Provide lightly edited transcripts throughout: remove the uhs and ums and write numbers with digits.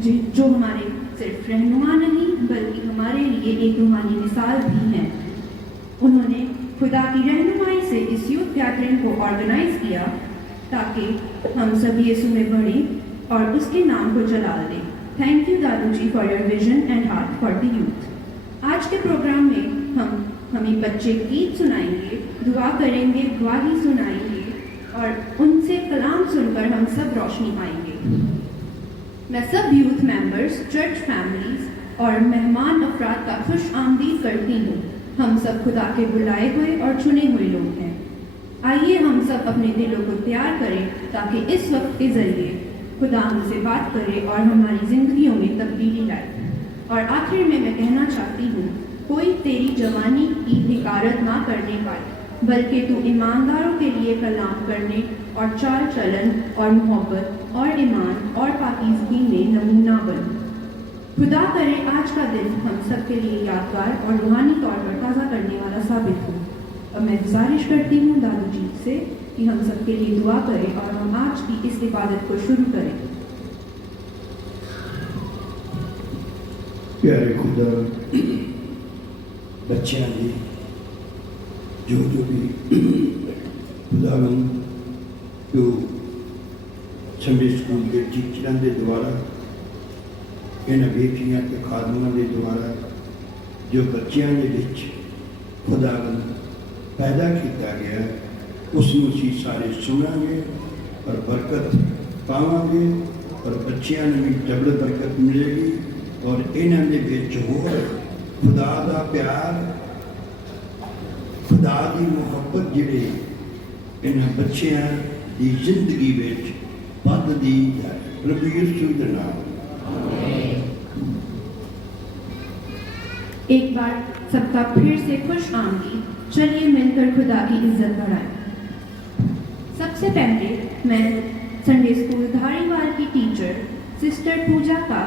जो हमारे सिर्फ रहनुमा नहीं बल्कि हमारे लिए एक रूहानी मिसाल भी हैं। उन्होंने खुदा की रहनुमाई से इस यूथ गैदरिंग को ऑर्गेनाइज किया ताकि हम सब यीशु में बढ़ें और उसके नाम को जलाल दें। थैंक यू दादू जी for your vision and heart for the youth. आज के प्रोग्राम में हमें बच्चे गीत सुनाएंगे, दुआ करेंगे, गवाही सुनाएंगे और उनसे कलाम सुनकर हम सब रोशनी पाएंगे। मैं सब यूथ मेंबर्स, चर्च फैमिलीज और मेहमान अफराद का खुश आमदीद करती हूँ। हम सब खुदा के बुलाए हुए और चुने हुए लोग हैं। आइए हम सब अपने दिलों को तैयार करें ताकि इस वक्त के जरिए खुदा हमसे बात करे और हमारी जिंदगियों में तब्दीली लाए। और आखिर में मैं कहना चाहती हूँ, कोई तेरी जवानी की हिकारत ना करने पाए, बल्कि तू ईमानदारों के लिए कलाम करने और चाल चलन और मोहब्बत और ईमान और पाकीज़गी में नमूना बन। खुदा करे आज का दिन हम सब के लिए यादगार और रूहानी तौर पर ताज़ा करने वाला साबित हो। और मैं गुजारिश करती हूँ दादू जी से कि हम सब के लिए दुआ करें और हम आज की इस इबादत को शुरू करें। प्यारे खुदा, बच्चों की जो भी खुदावन जो संडे स्कूल के टीचर के द्वारा इन्होंने बेटियां के खादमां के द्वारा जो बच्चों के खुदावन पैदा किया गया उसमें असीं सारे सुनांगे और बरकत पावांगे और बच्चों ने भी डबल बरकत मिलेगी और इन्होंने विच होर खुदा का प्यार, खुदा की मुहब्बत जिहड़ी इन्हां बच्चों की जिंदगी विच वधदी जाए। प्रभु यीशु दे नाम। एक बार सबका फिर से खुश आमदीद। चलिए मिलकर खुदा की इज्जत बढ़ाएं। सबसे पहले मैं संडे स्कूल धारीवाल की टीचर सिस्टर पूजा का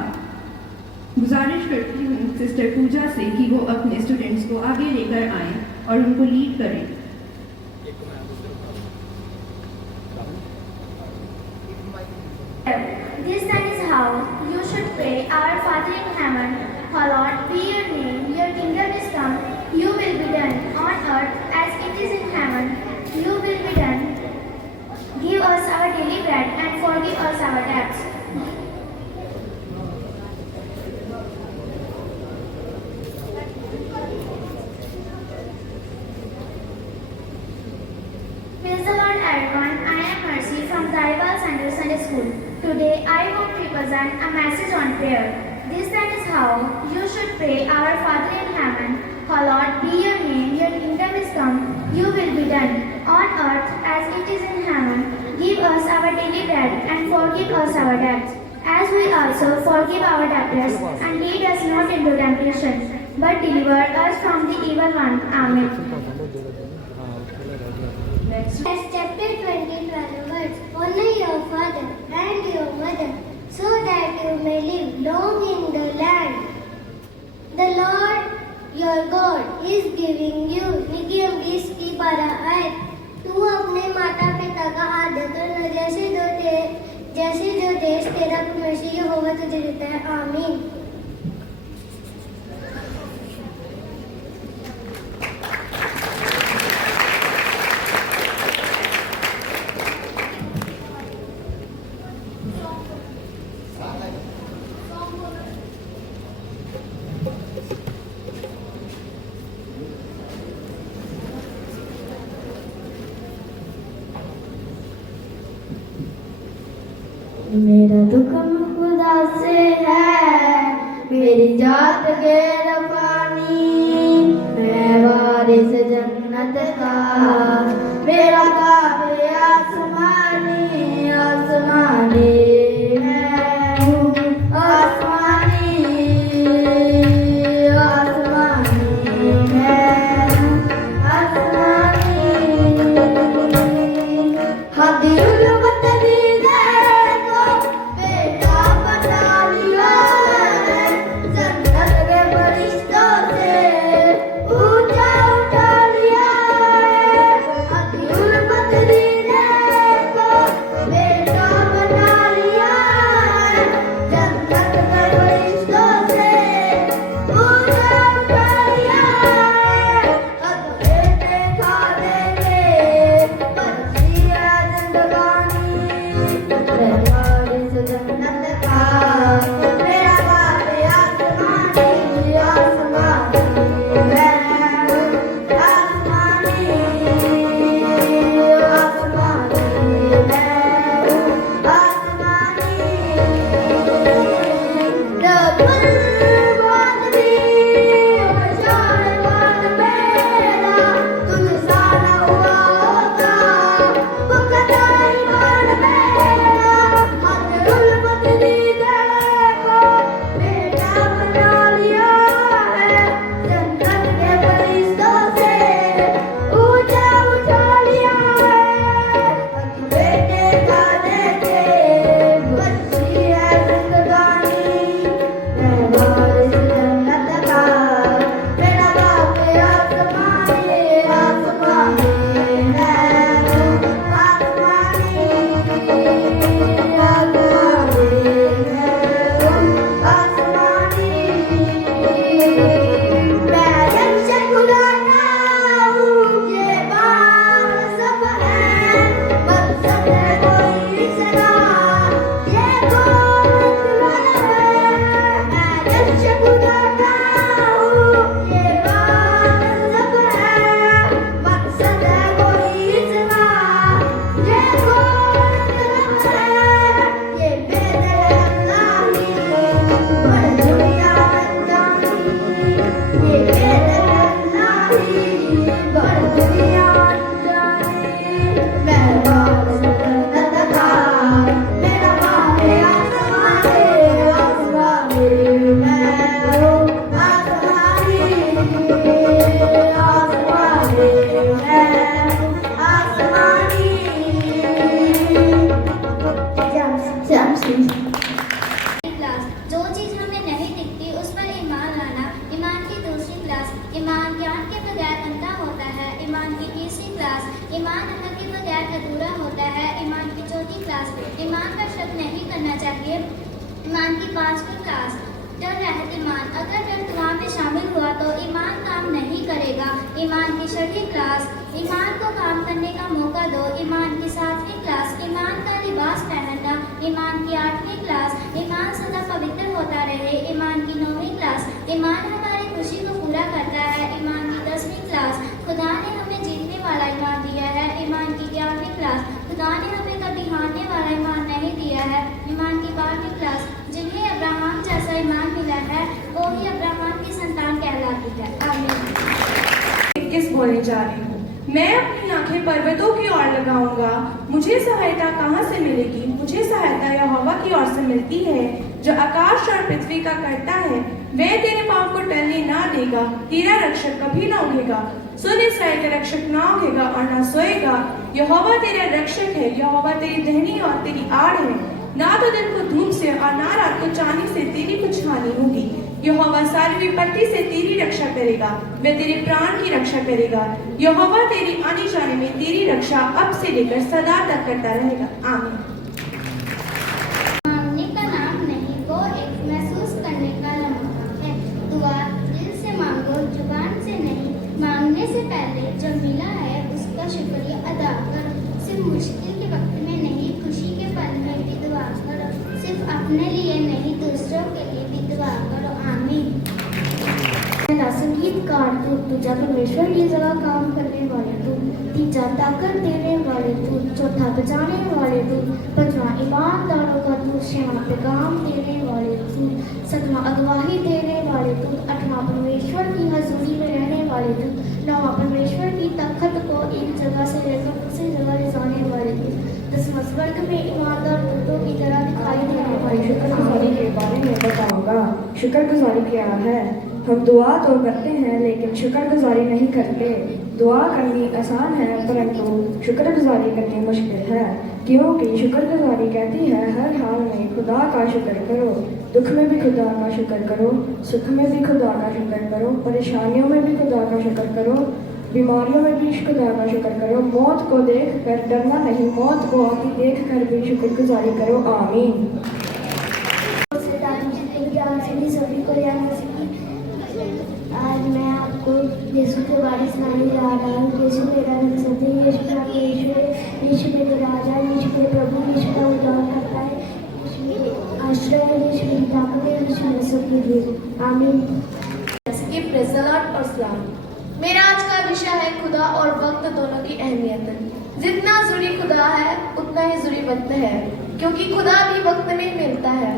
गुजारिश करती हूँ सिस्टर पूजा से कि वो अपने स्टूडेंट्स को आगे लेकर आएं और उनको लीड करें। This then is how you should pray. Our Father in heaven, hallowed be your name. Your kingdom is come. You will be done on earth as it is in heaven. You will be done. Give us our daily bread and forgive us our debts. Praise the Lord, everyone. I am Mercy from Dhariwal Sunday School. Today I want to present a message on prayer. This then is how you should pray. Our Father in heaven, hallowed be your name. Your kingdom is come. You will be done on earth as it is in heaven. Give us our daily bread and forgive us our debts, as we also forgive our debtors. And lead us not into temptation, but deliver us from the evil one. Amen. Next. As chapter 20 words, honor your father and your mother, so that you may live long in the land. The Lord your God is giving you नियम 20 की 12 आयत। तू अपने माता पिता का आदर करना जैसे जो देश तेरा परमेश्वर यहोवा तुझे देता है। आमीन। मेरा दुख खुदा से है, मेरी जात गिरफ्तारी, मैं वारिस जन्नत का, मेरा काबिल आसमानी आसमानी है, आसमानी आसमानी है, आसमानी हदील वतनी बेटा बना लिया है, जन्नत के करना चाहिए? ईमान की 5वीं क्लास, डर रहत ईमान। अगर डर दुआ में शामिल हुआ तो ईमान काम नहीं करेगा। ईमान की 6वीं क्लास, ईमान को काम करने का मौका दो। ईमान की 7वीं क्लास, ईमान का लिबास पहनना। ईमान की 8वीं क्लास, ईमान सदा पवित्र होता रहे। ईमान की 9वीं क्लास, ईमान हमारी खुशी को पूरा करता है। ईमान की 10वीं क्लास, खुदा ने हमें जीतने वाला ईमान दिया है। ईमान की 11वीं क्लास, खुदा ने हमें कभी हारने वाला ईमान नहीं दिया है। ईमान की 12वीं क्लास, जिन्हें अब्राहम जैसा ईमान मिला है वो ही अब्राहम की संतान कहलाती है। आमीन। किस बोलने जा रही हूँ? मैं अपनी आंखें पर्वतों की ओर लगाऊंगा। मुझे सहायता कहाँ से मिलेगी? मुझे सहायता यहोवा की ओर से मिलती है, जो आकाश और पृथ्वी का करता है। वह तेरे पाँव को टलने ना देगा, तेरा रक्षक कभी ना उठेगा। सुन, इस्राएल का रक्षक ना उठेगा और ना सोएगा। यहोवा तेरा रक्षक है, यहोवा तेरी टहनी और तेरी आड़ है। ना तो दिन को धूप से और ना रात को चांदी से तेरी कुछ हानि होगी। यहोवा सारी विपत्ति से तेरी रक्षा करेगा, वह तेरे प्राण की रक्षा करेगा। यहोवा तेरी आने जाने में तेरी रक्षा अब से लेकर सदा तक करता रहेगा। आमीन। मांगने का नाम नहीं, वो एक महसूस करने का लम्हा है। दुआ दिल से मांगो, जुबान से नहीं। मांगने से पहले जो मिला है उसका शुक्रिया अदा करो। सिर्फ मुश्किल के वक्त में नहीं, खुशी के पल में भी दुआ करो। सिर्फ अपने लिए नहीं, दूसरों के लिए भी दुआ करो। आमीन। संगीतकार तू, तुझा परमेश्वर की जगह काम करने वाले तू, तीजा ताकत देने वाले तू, चौथा बचाने वाले तू, पांचवा ईमानदारों का तू, छठवां पैगाम देने वाले तू, सातवां अगवाही देने वाले तू, आठवां परमेश्वर की हजूरी में रहने वाले तू, नौवां परमेश्वर की तख्त को एक जगह से लेकर दूसरी जगह ले जाने वाले तू, 10वां स्वर्ग में ईमानदार दूतों की तरह दिखाई देने वाले। शुक्रगुजारी के बारे में बताऊंगा। शुक्रगुजारी क्या है? हम दुआ तो करते हैं लेकिन शुक्रगुजारी नहीं करते। दुआ करनी आसान है परंतु शुक्रगुजारी करनी मुश्किल है, क्योंकि शुक्रगुजारी कहती है हर हाल में खुदा का शुक्र करो। दुख में भी खुदा का शुक्र करो, सुख में भी खुदा का शुक्र करो, परेशानियों में भी खुदा का शुक्र करो, बीमारियों में भी खुदा का शुक्र करो। मौत को देख कर डरना नहीं, मौत को आती देख कर भी शुक्रगुजारी करो। आमीन। सभी को आज मैं आपको यीशु के बारे में सुनाने जा रहा हूँ। यीशु मेरा रक्षक है, यीशु मेरा परमेश्वर, यीशु मेरा राजा, यीशु मेरे प्रभु, यीशु मेरा उद्धार करता है, यीशु मेरे आश्रय है, यीशु मेरी ताकत है, यीशु मेरे सब कुछ। आमीन। प्रेज़ द लॉर्ड और सलाम। मेरा आज का विषय है खुदा और वक्त दोनों की अहमियत। जितना ज़रूरी खुदा है उतना ही ज़रूरी वक्त है, क्योंकि खुदा भी वक्त में मिलता है।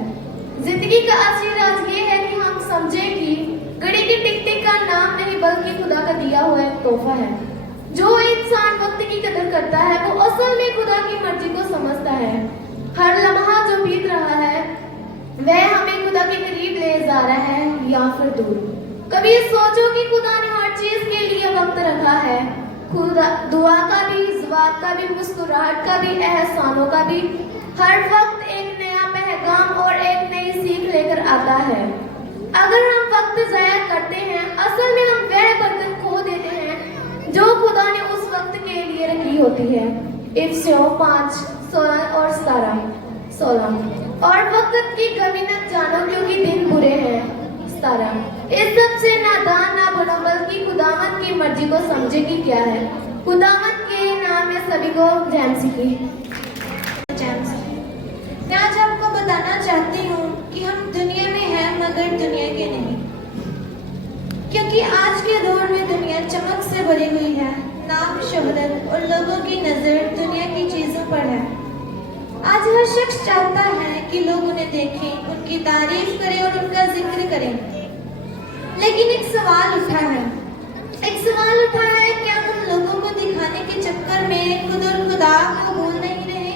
जिंदगी का असली राज ये है कि हम समझें कि घड़ी की टिक-टिक का नाम नहीं बल्कि खुदा का दिया हुआ एक तोहफा है। जो इंसान वक्त की कदर करता है वो असल में खुदा की मर्जी को समझता है। हर लम्हा जो बीत रहा है वह हमें खुदा के करीब ले जा रहा है या फिर दूर। कभी सोचो कि खुदा ने हर चीज के लिए वक्त रखा है, खुदा दुआ का भी, ज़बात का भी, मुस्कुराहट का भी, एहसानों का भी। हर वक्त एक नया पैगाम और एक नई सीख लेकर आता है। अगर हम वक्त ज़ाया करते हैं असल में हम वह बरकत खो देते हैं जो खुदा ने उस वक्त के लिए रखी होती है। इफिसियों 5:16 और 17। और वक्त की कमी न जानो क्योंकि दिन बुरे हैं। 17। इस सबसे नादान ना बनो बल्कि खुदावन की मर्जी को समझे कि क्या है। खुदावन के नाम में सभी को जैमसी की। मैं आज आपको बताना चाहती हूँ कि हम दुनिया में हैं मगर दुनिया के नहीं, क्योंकि आज के दौर में दुनिया चमक से भरी हुई है। नाम, शोहरत और लोगों की नजर दुनिया की चीजों पर है। आज हर शख्स चाहता है कि लोग उन्हें देखें, उनकी तारीफ करें और उनका जिक्र करें। लेकिन एक सवाल उठा है, क्या हम लोगों को दिखाने के चक्कर में खुद और खुदा को भूल नहीं रहे?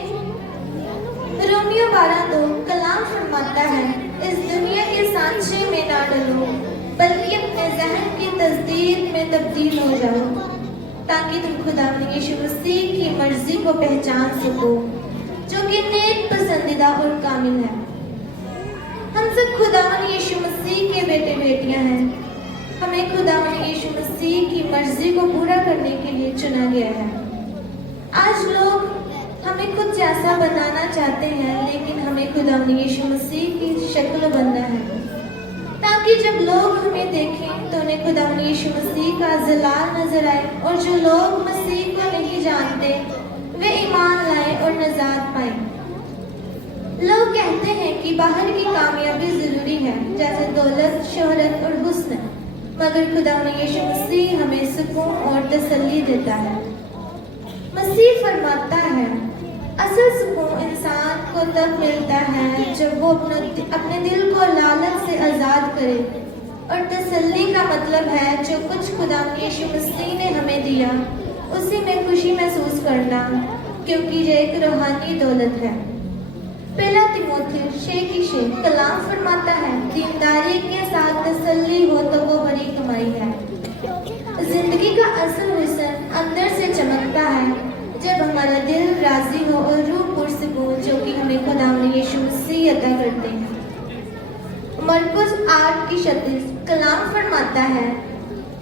रोमियो 12:2 कलाम फरमाता है, इस दुनिया के सांचे में ना डलो बल्कि अपने जहन की तस्दीक में तब्दील हो जाओ, ताकि तुम खुदा यीशु मसीह की मर्जी को पहचान सको जो कि नेक, पसंदीदा और कामिल है। हम सब खुदावन यीशु मसीह के बेटे बेटियां हैं। हमें खुदावन यीशु मसीह की मर्जी को पूरा करने के लिए चुना गया है। आज लोग हम हमें खुद जैसा बनाना चाहते हैं, लेकिन हमें खुदावंद यीशु मसीह की शक्ल बनना है, ताकि जब लोग हमें देखें तो उन्हें खुदावंद यीशु मसीह का जलाल नजर आए, और जो लोग मसीह को नहीं जानते वे ईमान लाएं और नजात पाएं। लोग कहते हैं कि बाहर की कामयाबी जरूरी है, जैसे दौलत, शोहरत और हुस्न, मगर खुदावंद यीशु मसीह हमें सुकून और तसल्ली देता है। मसीह फरमाता है, असल सुकून इंसान को तब मिलता है जब वो अपने दिल को लालच से आजाद करे, और तसल्ली का मतलब है जो कुछ खुदावंद यीशु मसीह ने हमें दिया उसी में खुशी महसूस करना, क्योंकि ये एक रूहानी दौलत है। पहला तिमोथी 6 कलाम फरमाता है, दीनदारी के साथ तसल्ली हो तो वो बड़ी कमाई है। जिंदगी का असल हुस्न अंदर से चमकता है जब हमारा दिल राजी हो और रूह पुरसकून, जो कि हमें खुदावंद यीशु मसीह अता करते हैं। मरकुस 8:36 कलाम फरमाता है,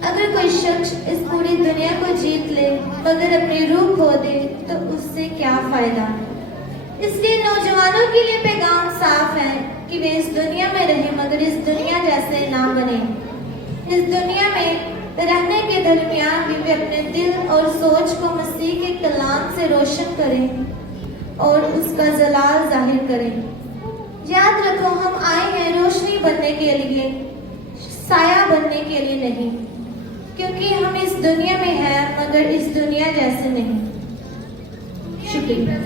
अगर कोई शख्स इस पूरी दुनिया को जीत ले मगर अपनी रूह खो दे तो उससे क्या फायदा। इसलिए नौजवानों के लिए पैगाम साफ है कि वे इस दुनिया में रहें मगर इस दुनिया जैसे ना बने। इस दुनिया में रहने के दरमियान भी वे अपने दिल और सोच को मसीह के कलाम से रोशन करें और उसका जलाल जाहिर करें। याद रखो, हम आए हैं रोशनी बनने के लिए, साया बनने के लिए नहीं, क्योंकि हम इस दुनिया में हैं मगर इस दुनिया जैसे नहीं। शुक्रिया।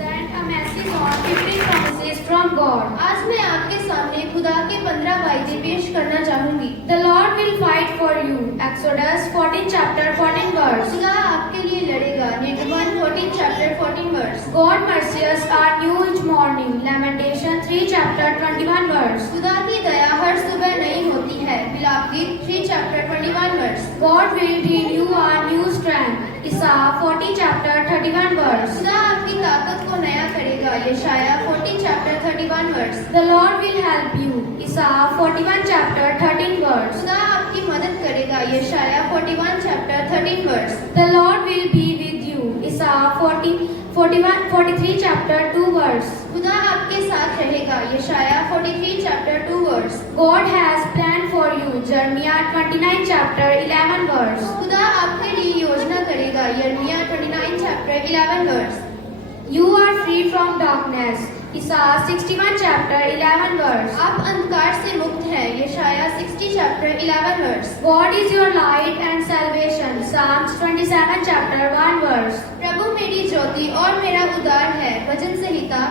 From God. आज मैं आपके सामने खुदा के 15 वायदे पेश करना चाहूंगी। The Lord will fight for you. Exodus 14 chapter 14 verse. खुदा आपके लिए लड़ेगा। निर्गमन 14 chapter 14 verse. God mercies are new each morning. Lamentation 3 chapter 21 verse. खुदा की दया हर सुबह नई होती है। विलाप गीत 3 chapter 21 verse. God will renew our new strength. Isaiah 40 chapter 31 verse. खुदा आपकी ताकत को नया करेगा। यशाया 40 chapter 31 verse. The Lord will help you. Isaiah 41 chapter 13 verse. खुदा आपकी मदद करेगा। यशाया 41 chapter 13 verse. The Lord will be with you. Isaiah 43 chapter 2 verse. खुदा आपके साथ रहेगा। यशाया 43 chapter 2 verse. God has planned for you. Jeremiah 29 chapter 11 verse. खुदा आपके लिए योजना करेगा। यिर्मयाह 29 chapter 11 verse. You are free from darkness. Isaiah 61 chapter 11 verse. आप अंधकार से मुक्त हैं। यशाया 60 chapter 11 verse. God is your light and salvation. Psalms 27 chapter 1 verse. प्रभु मेरी ज्योति और मेरा उद्धार है। भजन संहिता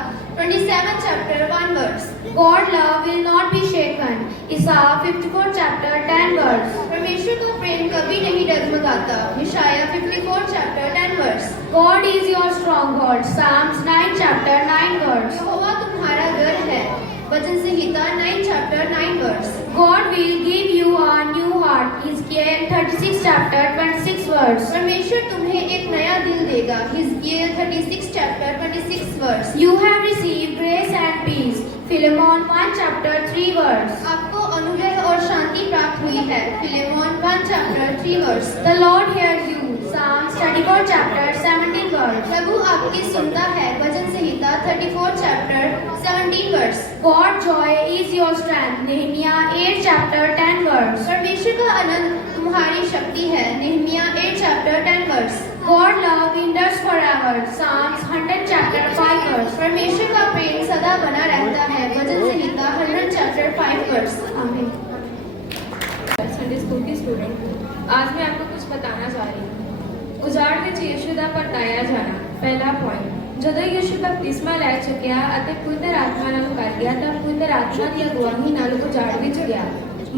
27 chapter 1 verse. God love will not be shaken. Isaiah 54 chapter 10 verse. परमेश्वर का प्रेम कभी नहीं डगमगाता। यशाया 54 chapter 10 verse. God is your stronghold. Psalms 9 chapter 9 verse. यहोवा तुम्हारा घर है। भजन संहिता 9 chapter 9 verse. God will give you a new heart. Ezekiel 36 chapter 26 verse. परमेश्वर तुम्हें एक नया दिल देगा। हिजकिय्याह 36 chapter 26 verse. You have received grace and peace. Philemon 1 chapter 3 verse. आपको अनुग्रह और शांति प्राप्त हुई है। Philemon 1 chapter 3 verse. The Lord hears you. Psalms 34 chapter 17 verse. प्रभु आपकी सुनता है। भजन संहिता 34 chapter 17 verse. God joy is your strength. Nehemiah 8 chapter 10 verse. परमेश्वर का आनंद तुम्हारी शक्ति है। Nehemiah 8 chapter 10 verse. God love endures forever. Psalms 100 chapter 5 verse. परमेश्वर का प्रेम सदा बना रहता है। भजन संहिता 100 chapter 5 verse. आमीन। संडे स्कूल की स्टूडेंट, आज मैं आपको कुछ बताना चाह रही हूँ। ਉਜਾੜ ਵਿੱਚ ਯਿਸੂ ਦਾ ਪਰਤਾਇਆ ਜਾਣਾ। ਪਹਿਲਾ ਪੁਆਇੰਟ, ਜਦੋਂ ਯਿਸੂ ਬਪਤਿਸਮਾ ਲੈ ਚੁੱਕਿਆ ਅਤੇ ਪਵਿੱਤਰ ਆਤਮਾ ਨਾਲ ਕਰ ਗਿਆ ਤਾਂ ਪਵਿੱਤਰ ਆਤਮਾ ਦੀ ਅਗਵਾਈ ਨਾਲ ਉਜਾੜ ਵਿੱਚ ਗਿਆ।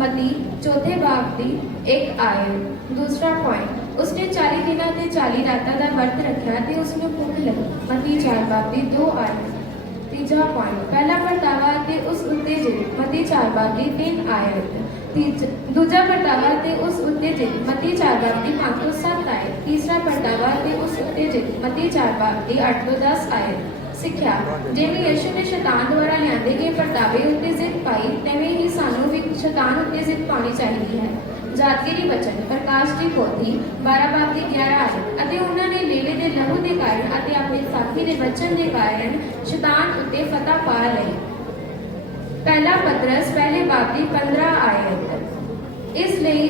ਮਤੀ 4 ਬਾਬ ਦੀ 1 ਆਇਤ। ਦੂਸਰਾ ਪੁਆਇੰਟ, ਉਸਨੇ 40 ਦਿਨਾਂ ਤੇ 40 ਰਾਤਾਂ ਦਾ ਵਰਤ ਰੱਖਿਆ ਤੇ ਉਸਨੂੰ ਭੁੱਖ ਲੱਗੀ। ਮਤੀ 4 ਬਾਬ ਦੀ 2 ਆਇਤ। ਤੀਜਾ ਪੁਆਇੰਟ, ਪਹਿਲਾ ਪਰਤਾਵਾ ਤੇ ਉਸ ਉੱਤੇ ਜਿੱਤ। ਮਤੀ 4 ਬਾਬ ਦੀ 3 ਆਇਤ। ਦੂਜਾ ਪਰਤਾਵਾ ਤੇ ਉਸ ਉੱਤੇ ਜਿੱਤ। ਮਤੀ 4 ਬਾਬ ਦੀ 5 ਤੋਂ 7 ਆਇਤ। ਤੀਸਰਾ ਪਰਤਾਵਾ ਤੇ ਉਸ ਉੱਤੇ ਜਿੱਤ। ਮਤੀ 4 ਬਾਬ ਦੀ 8 ਤੋਂ 10 ਆਇਤ। ਸਿੱਖਿਆ, ਜਿਵੇਂ ਯਿਸੂ ਨੇ ਸ਼ੈਤਾਨ ਦੁਆਰਾ ਲਿਆਂਦੇ ਗਏ ਪਰਤਾਵੇ ਉੱਤੇ ਜਿੱਤ ਪਾਈ, ਤਿਵੇਂ ਹੀ ਸਾਨੂੰ ਵੀ ਸ਼ੈਤਾਨ ਉੱਤੇ ਜਿੱਤ ਪਾਉਣੀ ਚਾਹੀਦੀ ਹੈ। ਜਾਤਗੀਰੀ ਵਚਨ ਪ੍ਰਕਾਸ਼ ਦੀ ਪੋਥੀ 12 ਬਾਬ ਦੀ 11 ਆਇਤ ਅਤੇ ਉਹਨਾਂ ਨੇ ਲੇਲੇ ਦੇ ਲਹੂ ਦੇ ਕਾਰਨ ਅਤੇ ਆਪਣੇ ਸਾਥੀ ਦੇ ਵਚਨ ਦੇ ਕਾਰਨ ਸ਼ੈਤਾਨ ਉੱਤੇ ਫਤਹ ਪਾ ਲਈ। ਪਹਿਲਾ ਪਤਰਸ ਪਹਿਲੇ ਬਾਬ ਦੀ 15 ਆਇਤ। ਇਸ ਲਈ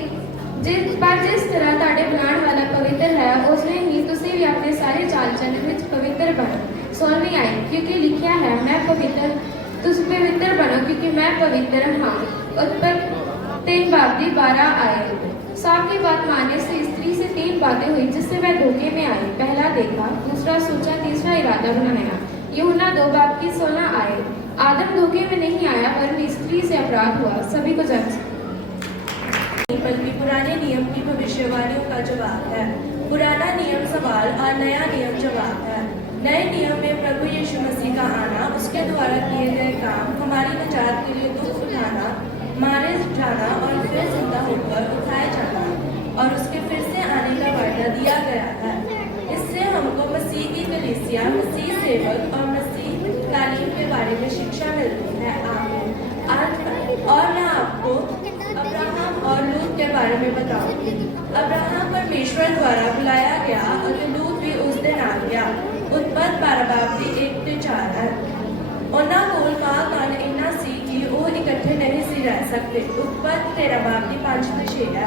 ਜਿਸ ਤਰ੍ਹਾਂ ਤੁਹਾਡੇ ਬਣਾਉਣ ਵਾਲਾ ਪਵਿੱਤਰ ਹੈ, ਉਸਨੇ ਹੀ ਤੁਸੀਂ ਵੀ ਆਪਣੇ ਸਾਰੇ ਚਾਲ ਚੱਲਣ ਵਿੱਚ ਪਵਿੱਤਰ ਬਣੋ। 16ਵੀਂ ਆਇਤ, ਕਿਉਂਕਿ ਲਿਖਿਆ ਹੈ मैं पवित्र, तुम पवित्र बनो क्योंकि मैं पवित्र हाँ। उत्पत्ति 3 बाब की 12 आयत। सांप की बात मानने से स्त्री से 3 बातें हुई जिससे वह धोखे में आई। पहला देखा, दूसरा सोचा, तीसरा इरादा बनाया। यूहन्ना 2 बाब की 16 आयत। आदम धोखे में नहीं आया वरन स्त्री से अपराध हुआ। सभी को जान बल्कि पुराने नियम की भविष्यवाणियों का जवाब है। पुराना नियम सवाल और नया नियम जवाब है। नए नियम में प्रभु यीशु मसीह का आना, उसके द्वारा किए गए काम, हमारी निजात के लिए दुख उठाना, मारे जाना और फिर जिंदा होकर उठाए जाना और उसके फिर से आने का वादा दिया गया है। इससे हमको मसीह की कलीसिया, मसीह सेवक और मसीह तालीम के बारे में शिक्षा मिलती है। आमीन। आज और मैं आपको अब्राहम और लूत के बारे में बताऊंगी। अब्राहम परमेश्वर द्वारा बुलाया गया और लूत भी उस दिन आ गया। उत्पत्ति 12 बाब की 1-4 है। ਉਹਨਾਂ ਕੋਲ ਕਾਨ ਇੰਨਾ ਸੀ ਕਿ ਉਹ ਇਕੱਠੇ ਨਹੀਂ ਸੀ ਰਹਿ ਸਕਦੇ। उत्पत्ति 13 बाब की 5-6 है।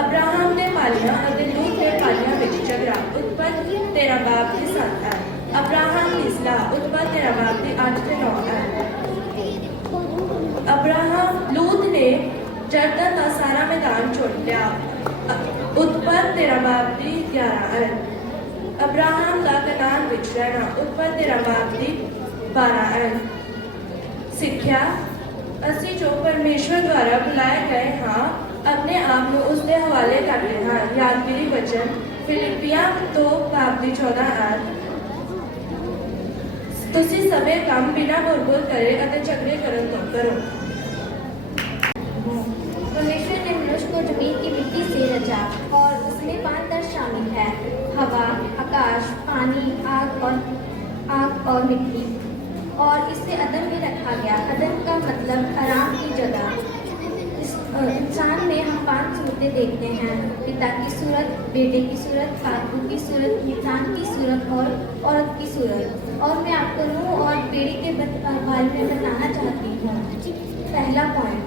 अब्राहम ने पालियां और लूत ने पालियां ਵਿੱਚ ਝਗੜਾ। उत्पत्ति 13 बाब की 7 है। अब्राहम की सलाह। उत्पत्ति 13 बाब की 8-9 है। अब्राहम लूत ने जर्दन का सारा मैदान छोड़ लिया। उत्पत्ति 13 बाब की 11 है। अब्राहम का कनान विच रहना। उत्पत्ति 13 बाब की 12 है। सिक्ख्या, ਅਸੀਂ ਜੋ परमेश्वर द्वारा बुलाए गए हाँ अपने आप ਨੂੰ ਉਸ ਦੇ ਹਵਾਲੇ ਕਰਦੇ ਹਾਂ। ਯਾਦਗਿਰੀ ਵਚਨ ਫਿਲਿੱਪੀਆਂ 2 ਬਾਬ ਦੀ 14 ਆਇਤ। ਤੁਸੀਂ ਸਭੇ ਕੰਮ ਬਿਨਾਂ ਬੁਲਬੁਲ करे ਅਤੇ ਝਗੜੇ ਕਰਨ ਤੋਂ ਕਰੋ। परमेश्वर ने मनुष्य को जमीन की मिट्टी से रचा और उसमें 5 तत्व शामिल है, हवा, आकाश, पानी, आग और मिट्टी। और इसे अदन में रखा गया। अदन का मतलब आराम की जगह। इस इंसान में हम 5 सूरतें देखते हैं, पिता की सूरत, बेटे की सूरत, खातू की सूरत, इंसान की सूरत और औरत की सूरत। और मैं आपको नूह और बेड़ी के बारे में बताना चाहती हूँ। पहला पॉइंट,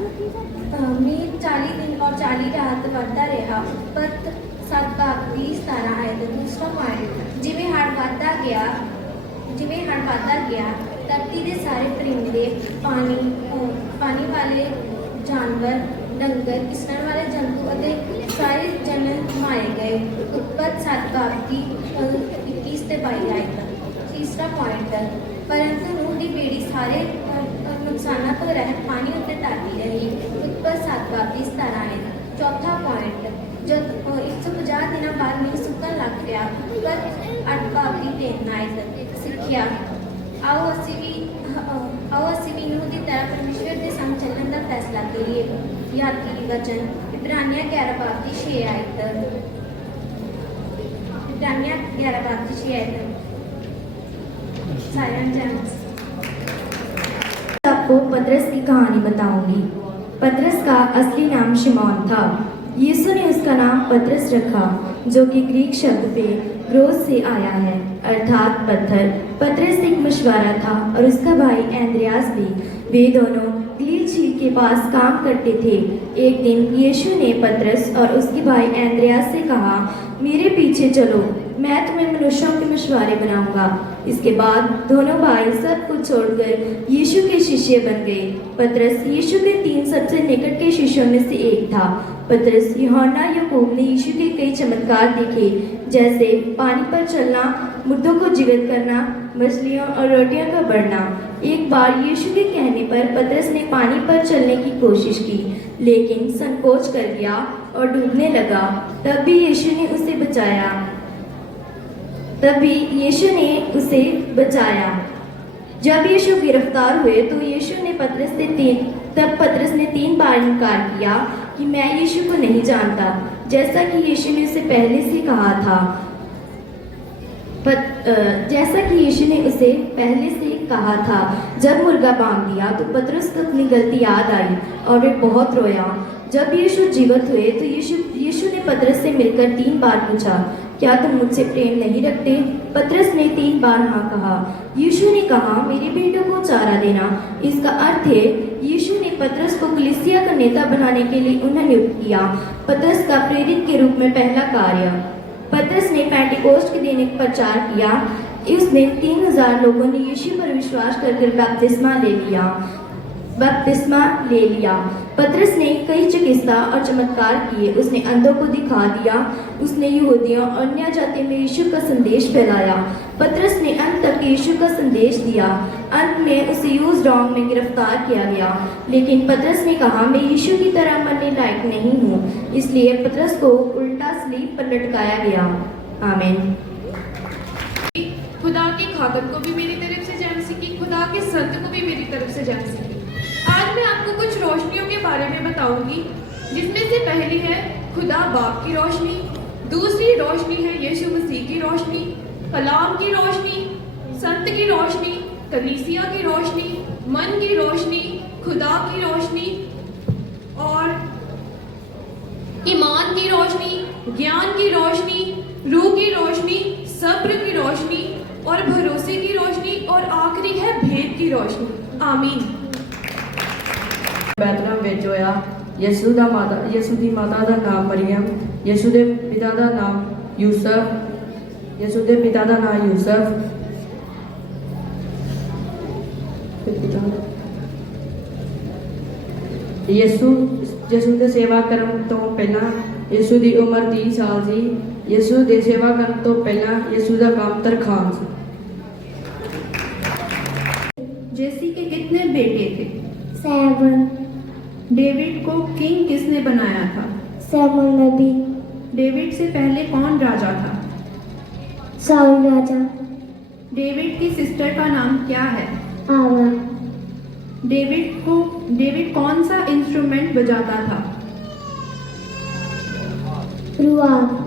मीर 40 दिन और 40 रात बढ़ता रहा। उत्पत्ति 7 बाब की 17 आयत। दूसरा पॉइंट, जिमें हड़ बढ़ता गया धरती के सारे परिंदे, पानी वाले जानवर, डंगर, किस्मत वाले जंतु और सारे जन मारे गए। उत्पत्ति 7 बाब की 21-22 आयत। तीसरा पॉइंट, परंतु नूह की बेड़ी सारे नुकसाना तो रहत पानी उत्ते ताती रही। उत्पत्ति 7 बाब की 17 आयत। चौथा पॉइंट, जब 150 दिन बाद नहीं सुकन लग गया। उत्पत्ति 8 बाब की 3 आयत। सिक्ख्या, आओ असी भी नूह की तरह परमेश्वर के संग चलने का फैसला करिए। यादगिरी वचन इब्रानिया 11 बाब की 6 आयत। इब्रानिया 11 बाब की 6 आयत। आपको पतरस की कहानी बताऊंगी। पतरस का असली नाम शिमोन था। यीशु ने उसका नाम पतरस रखा, जो कि ग्रीक शब्द पे ग्रोस से आया है, अर्थात पत्थर। पतरस एक मछुआरा था और उसका भाई एंद्रियास भी। वे दोनों गलील झील के पास काम करते थे। एक दिन यीशु ने पतरस और उसके भाई एंद्रियास से कहा, मेरे पीछे चलो, मैं तुम्हें मनुष्यों के मछुआरे बनाऊंगा। इसके बाद दोनों भाई सब कुछ छोड़कर यीशु के शिष्य बन गए। पतरस यीशु के 3 सबसे निकट के शिष्यों में से एक था। पतरस, यूहन्ना, याकूब ने यीशु के कई चमत्कार देखे, जैसे पानी पर चलना, मुर्दों को जीवित करना, मछलियों और रोटियों का बढ़ना। एक बार यीशु के कहने पर पतरस ने पानी पर चलने की कोशिश की, लेकिन संकोच कर गया और डूबने लगा। तब भी यीशु ने उसे बचाया। जब यीशु गिरफ्तार हुए तो यीशु ने पतरस ने 3 बार इनकार किया कि मैं यीशु को नहीं जानता, जैसा कि यीशु ने उसे पहले से कहा था। जब मुर्गा बांध दिया तो पतरस को अपनी गलती याद आई और वे बहुत रोया। जब यीशु जीवित हुए तो यीशु ने पतरस से मिलकर 3 बार पूछा, क्या तुम मुझसे प्रेम नहीं रखते? पतरस ने 3 बार हाँ कहा। यीशु ने कहा, मेरे बेटों को चारा देना। इसका अर्थ है यीशु ने पतरस को कलीसिया का नेता बनाने के लिए उन्हें नियुक्त किया। पतरस का प्रेरित के रूप में पहला कार्य। पतरस ने पेंटिकोस्ट के दिन एक प्रचार किया। उस दिन 3000 लोगों ने यीशु पर विश्वास कर बपतिस्मा ले लिया। पतरस ने कई चिकित्सा और चमत्कार किए। उसने अंधों को दिखा दिया। उसने यहूदियों और अन्य जाति में यीशु का संदेश फैलाया। पतरस ने अंत तक यीशु का संदेश दिया। अंत में उसे यूजडाउन में गिरफ्तार किया गया, लेकिन पतरस ने कहा, मैं यीशु की तरह मरने लायक नहीं हूँ। इसलिए पतरस को उल्टा सलीब पर लटकाया गया। आमीन। खुदा के खादम को भी मेरी तरफ से जय मसीह की, खुदा के संत को भी मेरी तरफ से जय मसीह की। आज मैं आपको कुछ रोशनियों के बारे में बताऊंगी, जिसमें से पहली है खुदा बाप की रोशनी, दूसरी रोशनी है यीशु मसीह की रोशनी, कलाम की रोशनी, संत की रोशनी, कलीसिया की रोशनी, मन की रोशनी, खुदा की रोशनी और ईमान की रोशनी, ज्ञान की रोशनी, रूह की रोशनी, सब्र की रोशनी और भरोसे की रोशनी और आखिरी है भेद की रोशनी। आमीन। बैतलहम ਵਿੱਚ ਹੋਇਆ। ਯਿਸੂ ਦੀ ਮਾਤਾ ਦਾ ਨਾਮ ਮਰੀਮ, ਯਿਸੂ ਦੇ ਪਿਤਾ ਦਾ ਨਾਮ ਯੂਸਫ, ਯਿਸੂ ਦੇ ਪਿਤਾ ਦਾ ਨਾਮ ਯੂਸਫ। ਯਿਸੂ ਦੇ ਸੇਵਾ ਕਰਨ ਤੋਂ ਪਹਿਲਾਂ ਯਿਸੂ ਦੀ ਉਮਰ 30 ਸਾਲ ਸੀ। ਯਿਸੂ ਦੇ ਸੇਵਾ ਕਰਨ ਤੋਂ ਪਹਿਲਾਂ ਯਿਸੂ ਦਾ ਕੰਮ ਤਰਖਾਣ ਸੀ। जेसी के कितने बेटे थे? 7। डेविड को किंग किसने बनाया था? सैमुअल नबी। डेविड से पहले कौन राजा था? साउल राजा। डेविड की सिस्टर का नाम क्या है? आवा। डेविड कौन सा इंस्ट्रूमेंट बजाता था? रुआब।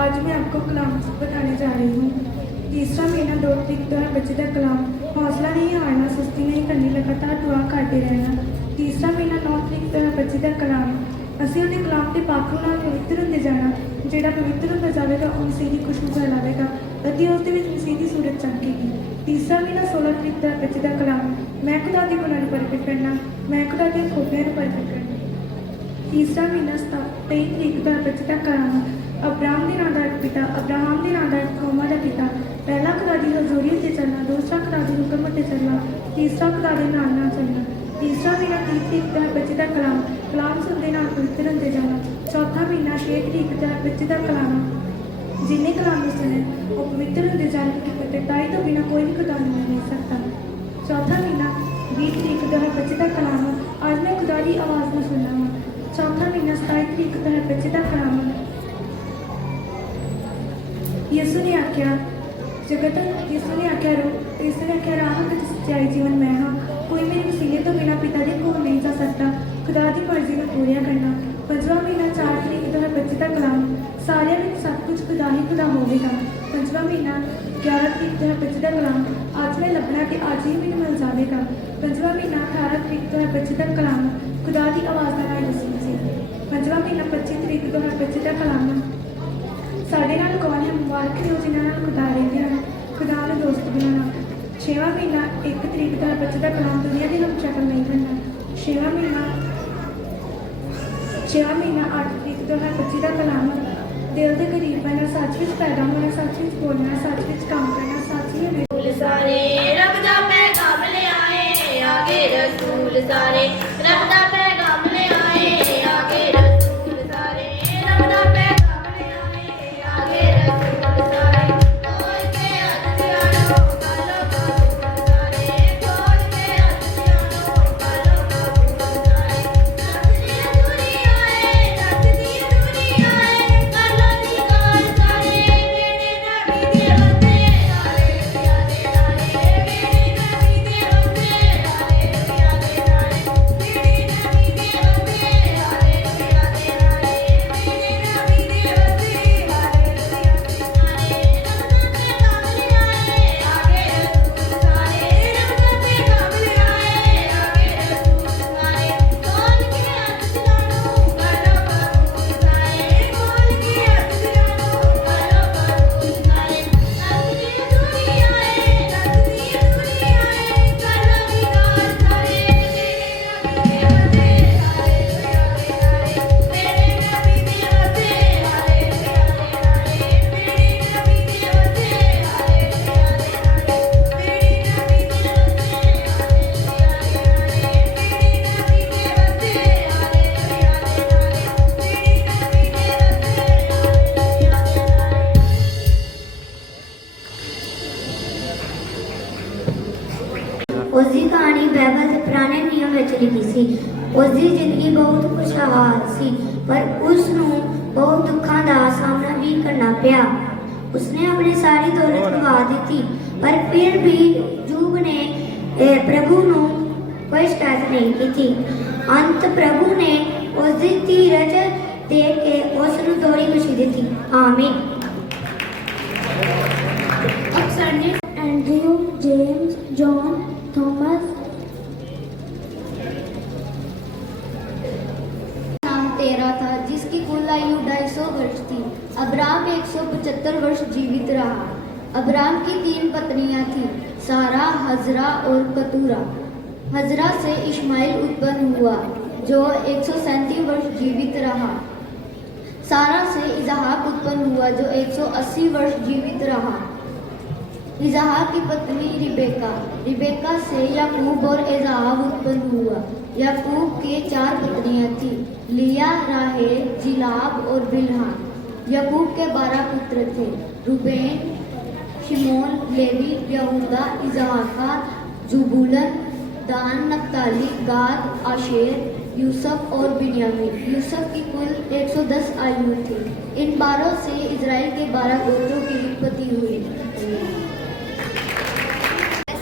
आज मैं आपको कलाम बताने जा रही हूँ। तीसरा महीना 2 तरीक का बच्चे का कलाम। हौसला नहीं हारना, सुस्ती नहीं करनी, लगातार दुआ करते रहना। तीसरा महीना 9 तरीक का बच्चे का कलाम। ਅਸੀਂ ਉਹਦੇ ਕਲਾਮ ਦੇ ਪਾਖਰੂ ਨਾਲ ਪਵਿੱਤਰ ਹੁੰਦੇ ਜਾਣਾ। ਜਿਹੜਾ ਪਵਿੱਤਰ ਹੁੰਦਾ ਜਾਵੇਗਾ ਉਹ ਮਸੀਹ ਦੀ ਖੁਸ਼ਬੂ ਫੈਲਾਵੇਗਾ ਅਤੇ ਉਸ ਦੇ ਵਿੱਚ ਮਸੀਹ ਦੀ ਸੂਰਤ ਚਮਕੇਗੀ। ਤੀਸਰਾ ਮਹੀਨਾ 16 ਤਰੀਕ ਦਾ ਬੱਚੇ ਦਾ ਕਲਾਮ। ਮੈਂ ਖੁਦਾ ਦੇ ਗੁਣਾਂ ਨੂੰ ਪ੍ਰਗਟ ਕਰਨਾ, ਮੈਂ ਖੁਦਾ ਦੀਆਂ ਖੂਬੀਆਂ ਨੂੰ ਪ੍ਰਗਟ ਕਰਨਾ। ਤੀਸਰਾ ਮਹੀਨਾ 23 ਤਰੀਕ ਦਾ ਬੱਚੇ ਦਾ ਕਲਾਮ। ਅਬਰਾਮ ਦੇ ਨਾਂ ਦਾ ਪਿਤਾ, ਅਬਰਾਹਮ ਦੇ ਨਾਂ ਦਾ ਕੌਮਾਂ ਦਾ ਪਿਤਾ। ਪਹਿਲਾ ਖੁਦਾ ਦੀ ਹਜ਼ੂਰੀ ਉੱਤੇ ਚੱਲਣਾ, ਦੂਸਰਾ ਖੁਦਾ ਦੇ ਹੁਕਮ ਉੱਤੇ ਚੱਲਣਾ, ਤੀਸਰਾ ਖੁਦਾ ਦੇ ਨਾਲ ਨਾਲ ਚੱਲਣਾ। तीसरा महीना 30 तरीक का बच्चे का कलाम सुनते नाल पवित्र होंदे जाना। चौथा महीना 6 तरीक का बच्चे का कलाम। जिन्हें कलाम सुने वो पवित्र होंदे जाने की पवित्रताई तो बिना कोई भी खुदा नहीं मिल सकता। चौथा महीना 20 तरीक का बच्चे का कलाम। आज मैं खुदा की आवाज़ में सुनना वा। चौथा महीना 27 तरीक का बच्चे का कलाम। यीशु ने आख्या जगत, यीशु ने आख्या रो, यीशु ने आख्या राह ते सच्चाई जीवन मैं हाँ। कोई मेरे वसीले तो बिना पिता के कोल नहीं जा सकता। खुदा की मर्जी को पूरा करना। 5वां महीना 4 तरीक का बच्चे का कलाम। सारे में सब कुछ खुदा ही खुदा होगा। 5वां महीना 11 तरीक का बच्चे का कलाम। आज मैं लभना कि आज ही मैंने मिल जाएगा। 5वां महीना 18 तरीक का बच्चे का कलाम। खुदा की आवाज़ का नाम यीशु मसीह। 5वां महीना 25 तरीक का बच्चे का कलाम। साढ़े नाल कौन है मुबारक हो जिन्होंने खुदा रहते हैं, खुदा ने दोस्त बनाना। 6वां महीना 1 तरीक का बच्चे का कलाम। दुनिया की हम शक्ल नहीं बनना। 6वां महीना 8 तरीक का बच्चे का कलाम। दिल के करीब बनना, सच में पैदा होना, सच में बोलना, सच में काम करना, सच में सारे रब दा पैगाम ले आए आगे रसूल सारे, रब दा पैगाम ले आए आगे रसूल सारे, रब दा पैगाम ले आए आगे रसूल सारे। खोल के हथियारों कालो कबूल सारे, खोल के हथियारों कालो कबूल सारे। रख दी दुनिया है कालो दी काल सारे, मेरे नबी दे बंदे आले प्यारे आले, मेरे नबी दे बंदे आले प्यारे आले। उसकी कहानी बाइबल के पुराने नियम में लिखी सी। उसकी जिंदगी बहुत खुशहाल सी, पर उसनू बहुत दुखों का सामना भी करना पिया। उसने अपनी सारी दौलत गवा दी थी, पर फिर भी यूब ने प्रभु ਨੂੰ कोई शिकायत नहीं की थी। अंत प्रभु ने उसकी धीरज देख के उसनू थोड़ी खुशी दी थी। आमीन। अब सर ने एंड्रयू, जेम्स, जॉन, थॉमस नाम 13 था, जिसकी कुल आयु 250 वर्ष थी। अब्राम 175 वर्ष जीवित रहा। अब्राम की 3 पत्नियां थीं, सारा, हजरा और कतूरा। हजरा से इश्माइल उत्पन्न हुआ, जो 137 वर्ष जीवित रहा। सारा से इजहाक उत्पन्न हुआ, जो 180 वर्ष जीवित रहा। इजहाक की पत्नी रिबेका से याकूब और एसाव उत्पन्न हुआ। याकूब के 4 पत्नियां थीं, लिया, राहेल, जिलाब और बिल्हा। याकूब के 12 पुत्र थे, रूबेन, शिमोन, लेवी, यहूदा, इज़हाकार, जुबूलन, दान, नप्ताली, गाद, आशेर, यूसुफ और बिन्यामीन। यूसुफ की कुल 110 आयु थी। इन 12 से इजराइल के 12 गोत्रों की उत्पत्ति हुई।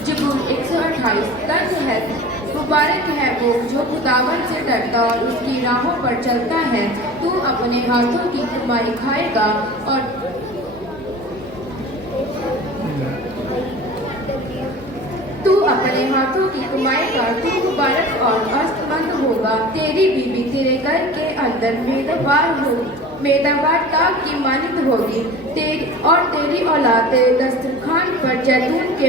जबूर 128 तर्ज है, मुबारक है वो जो खुदावन से डरता और उसकी राहों पर चलता है। तू अपने हाथों की कमाई खाएगा और तू अपने हाथों की कमाई का तू मुबारक और अस्तमंद होगा। तेरी बीवी तेरे घर के अंदर मेदाबार ताक की मानित होगी। तेरी औलाद तेरे दस्तरखान पर जैतून के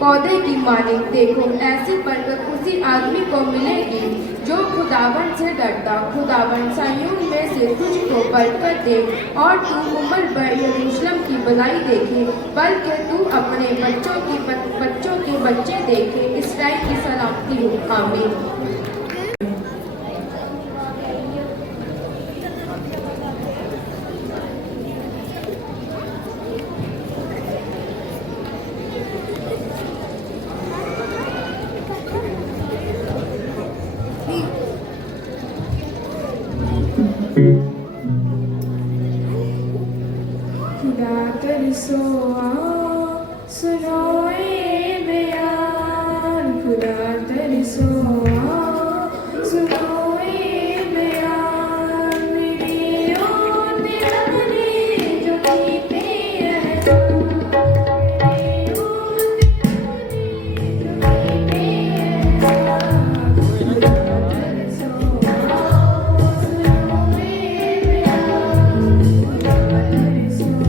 पौधे की मानित। देखो, ऐसी बरकत उसी आदमी को मिलेगी जो खुदावन से डरता। खुदावन सायून में से तुझको बरकत दे और तू उम्र भर यरूशलेम की भलाई देखे, बल्कि तू अपने बच्चों के बच्चे देखे। इस्राएल की सलामती हो। आमीन। खुदा तरसो सुनो ए बयान, खुदा तरसो सुनो ए बयान। मेरी ओर तेरा बने जो कीते एहसान, मेरी ओर तेरा बने जो कीते एहसान। खुदा तरसो सुनो ए बयान, खुदा तरसो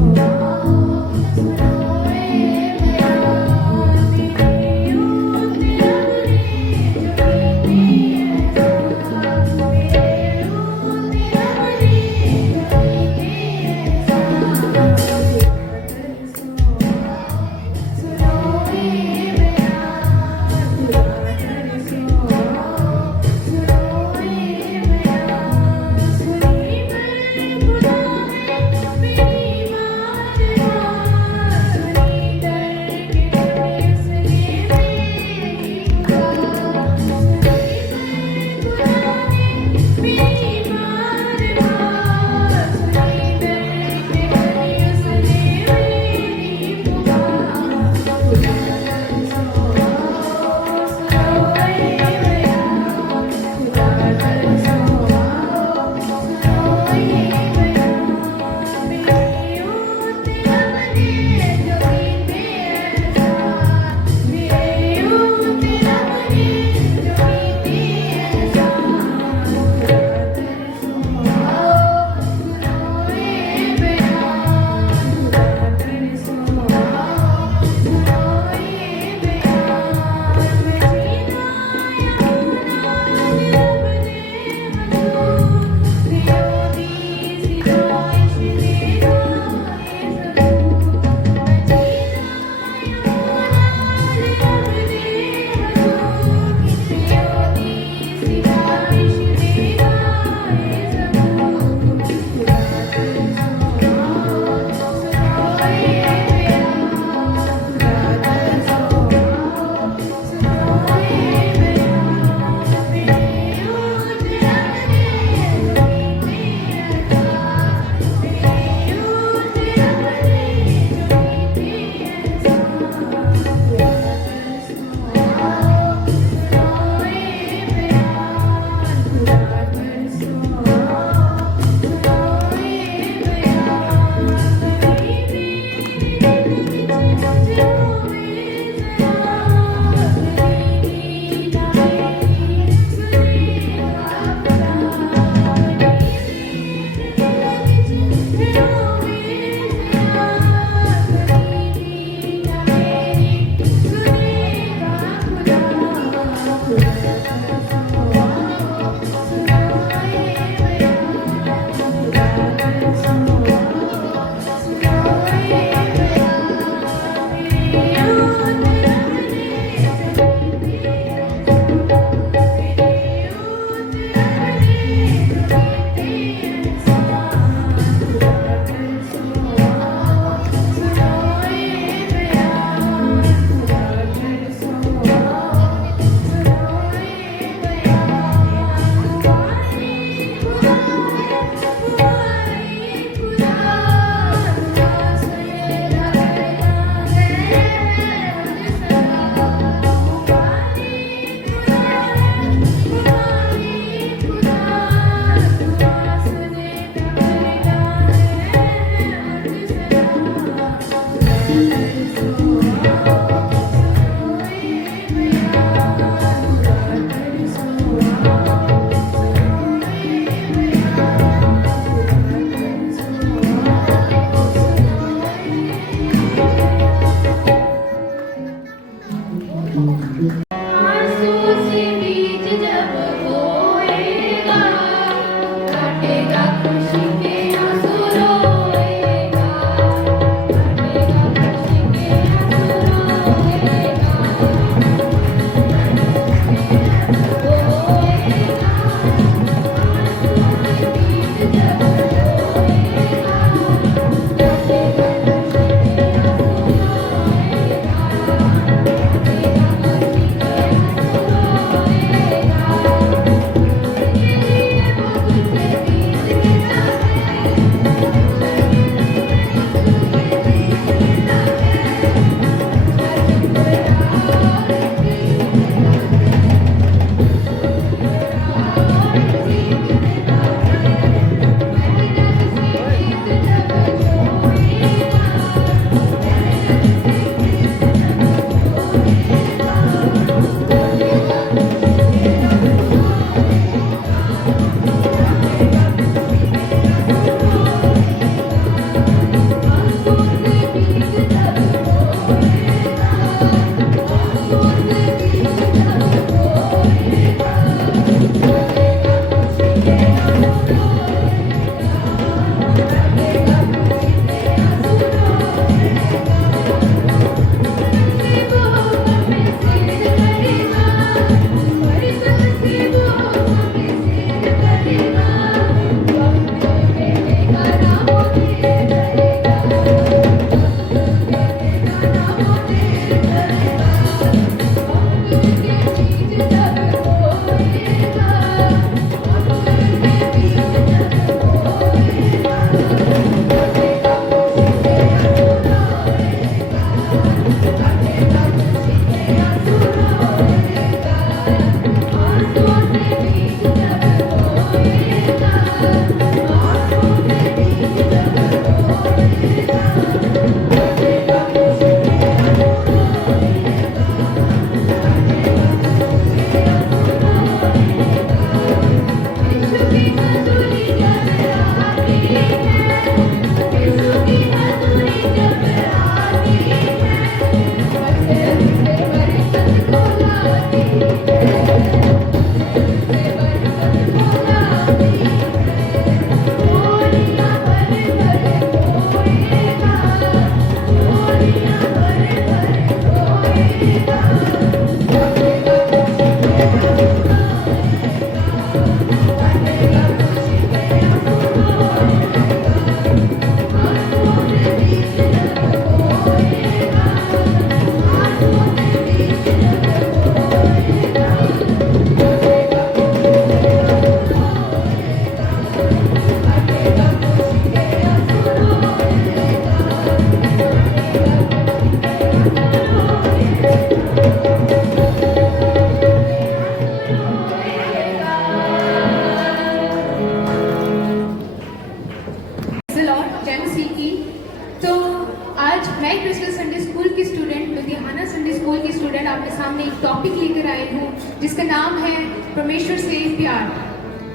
जिसका नाम है परमेश्वर से प्यार।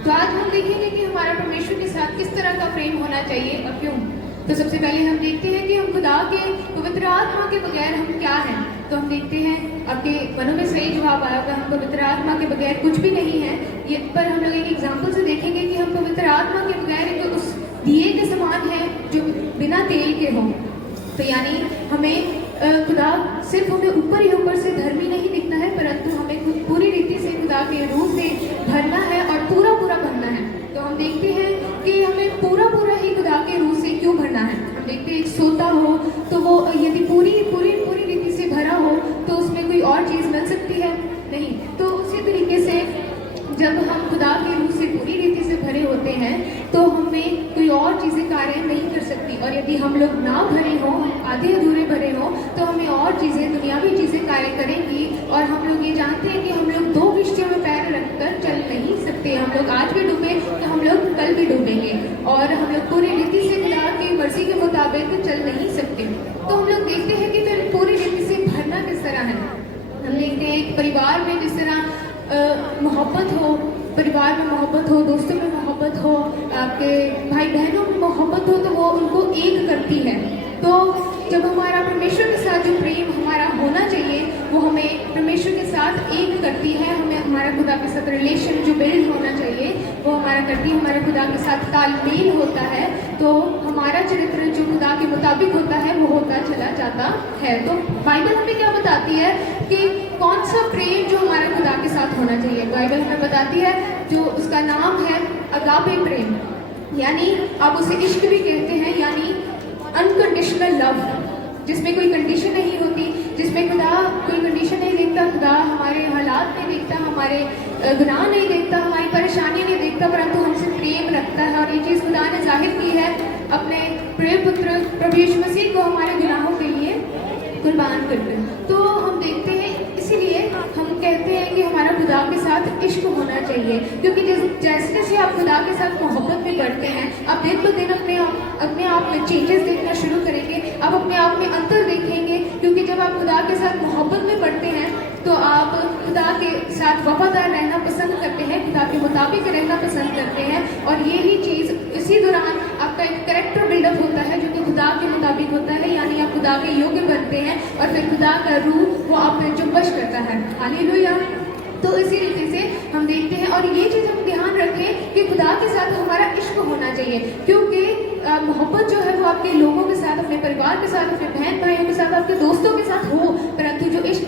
तो आज हम देखेंगे कि हमारा परमेश्वर के साथ किस तरह का प्रेम होना चाहिए और क्यों। तो सबसे पहले हम देखते हैं कि हम खुदा के पवित्र आत्मा के बगैर हम क्या हैं। तो हम देखते हैं, आपके मनों में सही जवाब आया होगा, हम पवित्र आत्मा के बगैर कुछ भी नहीं है। ये पर हम लोग एक एग्जाम्पल से देखेंगे कि हम पवित्र आत्मा के बगैर एक उस दिए के समान है जो बिना तेल के हो। तो यानी हमें खुदा सिर्फ हमें ऊपर ही ऊपर से धर्मी नहीं दिखना है, परंतु हमें पूरी रीति से खुदा के रूह से भरना है और पूरा पूरा भरना है। तो हम देखते हैं कि हमें पूरा पूरा ही खुदा के रूह से क्यों भरना है। हम देखते हैं एक सोता हो तो वो यदि पूरी पूरी पूरी रीति से भरा हो तो उसमें कोई और चीज़ मिल सकती है नहीं। तो उसी तरीके से जब हम खुदा के रूह से पूरी रीति से भरे होते हैं तो हमें कोई और चीज़ें कार्य नहीं कर सकती। और यदि हम लोग ना भरे हों, आधे अधूरे भरे हों, तो हमें और चीज़ें, दुनियावी चीज़ें कार्य करेंगी। और हम लोग ये जानते हैं कि हम लोग दो किश्तियों में पैर रखकर चल नहीं सकते। हम लोग आज भी डूबे तो हम लोग कल भी डूबेंगे, और हम लोग पूरी रीति से खुदा की मर्जी के मुताबिक चल नहीं सकते। तो हम लोग देखते परिवार में जिस तरह मोहब्बत हो, परिवार में मोहब्बत हो, दोस्तों में मोहब्बत हो, आपके भाई बहनों में मोहब्बत हो, तो वो उनको एक करती है। तो जब हमारा परमेश्वर के साथ जो प्रेम हमारा होना चाहिए वो हमें परमेश्वर के साथ एक करती है। हमें हमारा खुदा के साथ रिलेशन जो बिल्ड होना चाहिए वो हमारा करती है, हमारे खुदा के साथ तालमेल होता है, तो हमारा चरित्र जो खुदा के मुताबिक होता है वो होता चला जाता है। तो बाइबल हमें क्या बताती है कि कौन सा प्रेम जो हमारे खुदा के साथ होना चाहिए। बाइबल हमें बताती है जो उसका नाम है अगापे प्रेम, यानी आप उसे इश्क भी कहते हैं, यानी अनकंडीशनल लव, जिसमें कोई कंडीशन नहीं होती, जिसमें खुदा कोई कंडीशन नहीं देखता। खुदा हमारे हालात नहीं देखता, हमारे गुनाह नहीं देखता, हमारी परेशानी नहीं देखता, परंतु हमसे प्रेम रखता है। और ये चीज़ खुदा ने जाहिर की है अपने प्रिय पुत्र प्रभु यीशु मसीह को हमारे गुनाहों के लिए कुर्बान करके। तो हम देखते हैं, इसीलिए हम कहते हैं कि हमारा खुदा के साथ इश्क होना चाहिए, क्योंकि जैसे जैसे आप खुदा के साथ मोहब्बत में बढ़ते हैं, आप दिन ब दिन अपने आप में चेंजेस देखना शुरू करेंगे, आप अपने आप में अंतर देखेंगे। क्योंकि जब आप खुदा के साथ मोहब्बत में बढ़ते हैं तो आप खुदा के साथ वफादार रहना पसंद करते हैं, खुदा के मुताबिक रहना पसंद करते हैं, और यही चीज़ इसी दौरान आपका एक कैरेक्टर बिल्डअप होता है जो कि खुदा के मुताबिक होता है, यानी आप खुदा के योग्य बनते हैं और फिर खुदा का रूह वो आप में जुम्बश करता है। हालेलुया। तो इसी रीति से हम देखते हैं, और ये चीज़ हम ध्यान रखें कि खुदा के साथ हमारा इश्क होना चाहिए, क्योंकि मोहब्बत जो है वो आपके लोगों के साथ, अपने परिवार के साथ, अपने बहन भाइयों के साथ, आपके दोस्तों के साथ हो, परंतु जो इश्क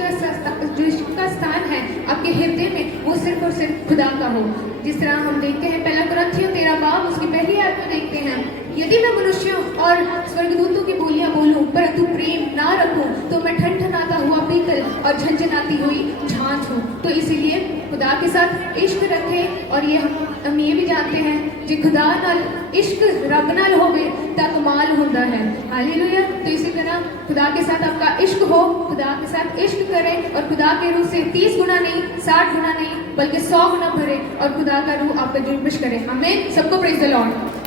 का स्थान है आपके हृदय में वो सिर्फ और सिर्फ खुदा का हो। जिस तरह हम देखते हैं 1 कुरिन्थियों 13 बाब उसकी पहली आयत में देखते हैं, यदि मैं मनुष्यों और स्वर्गदूतों की बोलियां बोलूं परंतु प्रेम ना रखूं तो मैं ठनठनाता हुआ पीतल और झनझनाती हुई झांझ हूं। तो इसीलिए खुदा के साथ इश्क रखें, और ये हम ये भी जानते हैं कि खुदा नाल इश्क रब नाल होवे तां कमाल हुंदा है। हालेलुया। तो इसी तरह खुदा के साथ आपका इश्क हो, खुदा के साथ इश्क करें और खुदा के रूह से 30 गुना नहीं, 60 गुना नहीं, बल्कि 100 गुना भरे और खुदा का रूह आपका जुम्बिश करे। हमें सबको प्रेज द लॉर्ड।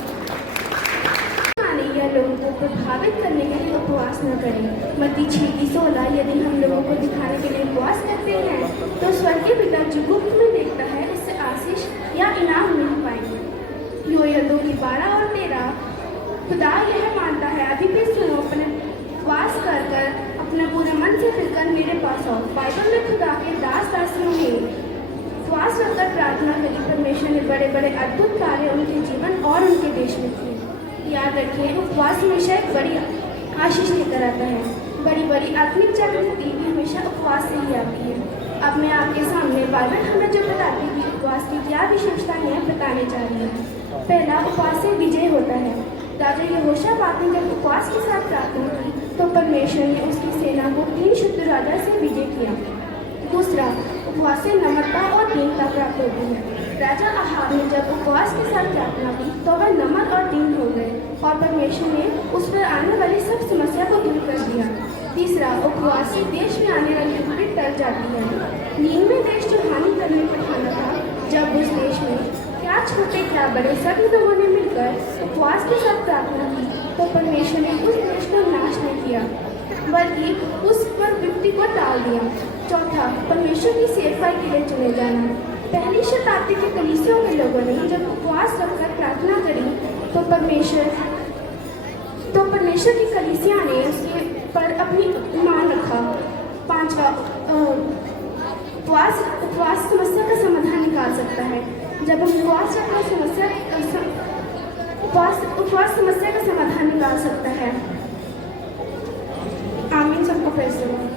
या लोगों को प्रभावित करने के लिए उपवास न करें। मत्ती 6:16 यदि हम लोगों को दिखाने के लिए उपवास करते हैं तो स्वर्गीय पिता जो गुप्त में देखता है उससे आशीष या इनाम मिल पाएंगे। योएल 2:12 और 13 खुदा यह मानता है, अभी भी सुनो, अपने उपवास कर कर अपने पूरे मन से मिलकर मेरे पास आओ। बाइबल में खुदा के दास दासियों ने उपवास रखकर प्रार्थना करी, परमेश्वर ने बड़े बड़े अद्भुत कार्य उनके जीवन और उनके देश में किए। याद रखिए, उपवास हमेशा एक बड़ी आशीष लेकर आता है। बड़ी बड़ी आत्मिक जागृति भी हमेशा उपवास से ही आती है। अब मैं आपके सामने बाइबल हमें जो बताती है उपवास की क्या विशेषता है बताने जा रही हूँ। पहला, उपवास से विजय होता है। राजा यहोशापात ने जब उपवास के साथ प्रार्थना की तो परमेश्वर ने उसकी सेना को 3 शत्रु राजा से विजय किया। दूसरा, उपवास से नम्रता और दीनता प्राप्त होती है। राजा अहाब ने जब उपवास के साथ प्रार्थना की तो वह नम्र और दीन हो गए और परमेश्वर ने उस पर आने वाली सब समस्या को दूर कर दिया। तीसरा, उपवास से देश में आने वाली विपरीत टल जाती है। नीनवे देश जो हानि करने पर ठाना था, जब उस देश में क्या छोटे क्या बड़े सभी लोगों ने मिलकर उपवास के साथ प्रार्थना की तो परमेश्वर ने उस देश को नाश नहीं किया बल्कि उस पर विपत्ति को टाल दिया। चौथा, परमेश्वर की सेवकाई के लिए चुने जाना। पहली शताब्दी के कलीसियों के लोगों ने जब उपवास रखकर प्रार्थना करी तो परमेश्वर की कलीसिया ने उसके पर अपनी ईमान रखा। पांचवा, उपवास समस्या का समाधान निकाल सकता है। जब हम उपवास रखकर उपवास समस्या का समाधान निकाल सकता है। आमीन। सबको प्रेज़ द लॉर्ड।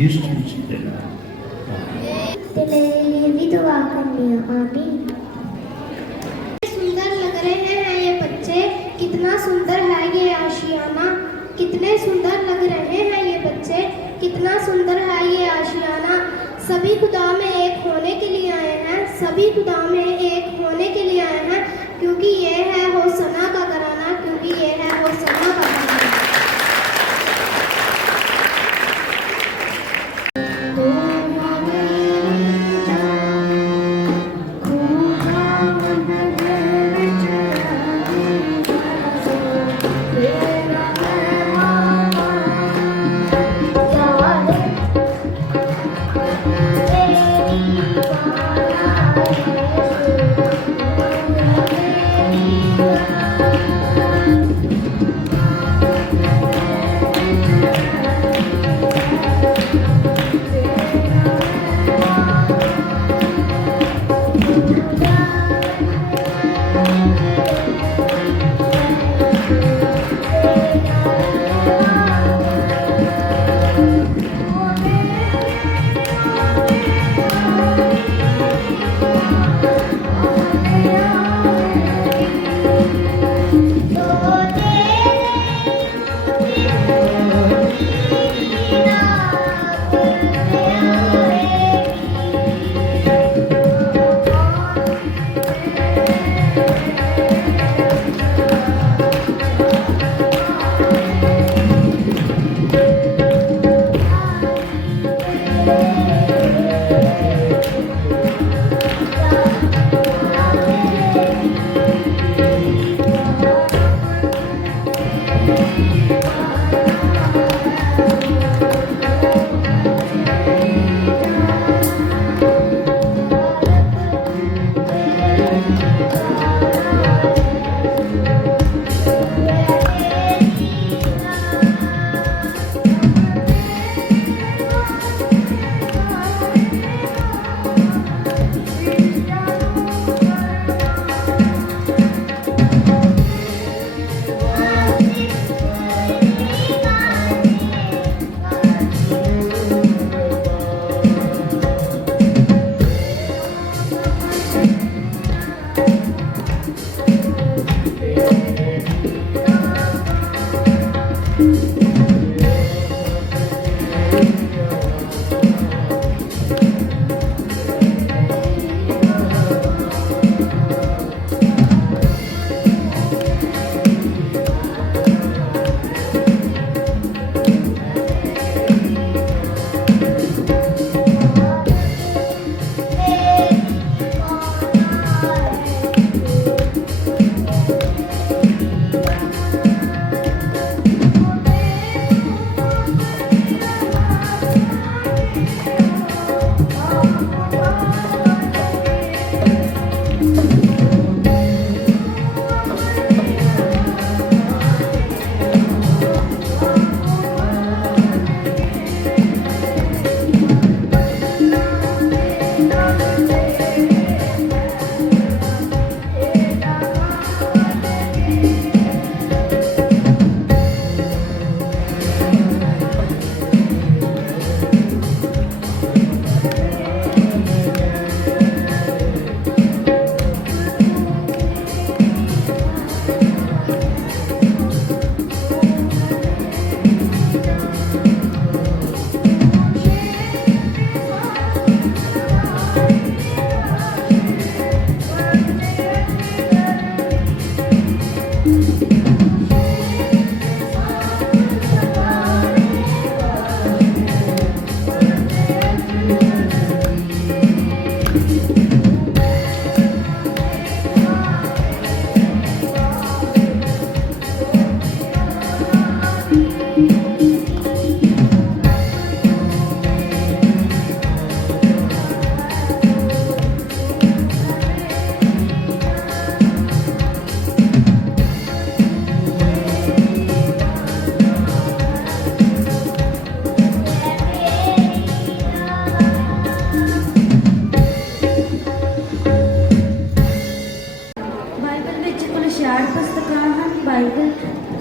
यीशु मसीह के नाम। तो मेरे लिए भी दुआ करनी है। आमीन। सुंदर लग रहे हैं ये बच्चे, कितना सुंदर है ये आशियाना, कितने सुंदर लग रहे हैं ये बच्चे, कितना सुंदर है ये आशियाना। सभी खुदा में एक होने के लिए आए हैं, सभी खुदा में एक होने के लिए आए हैं, क्योंकि ये है होसना का घराना, क्योंकि ये है होसना का घराना।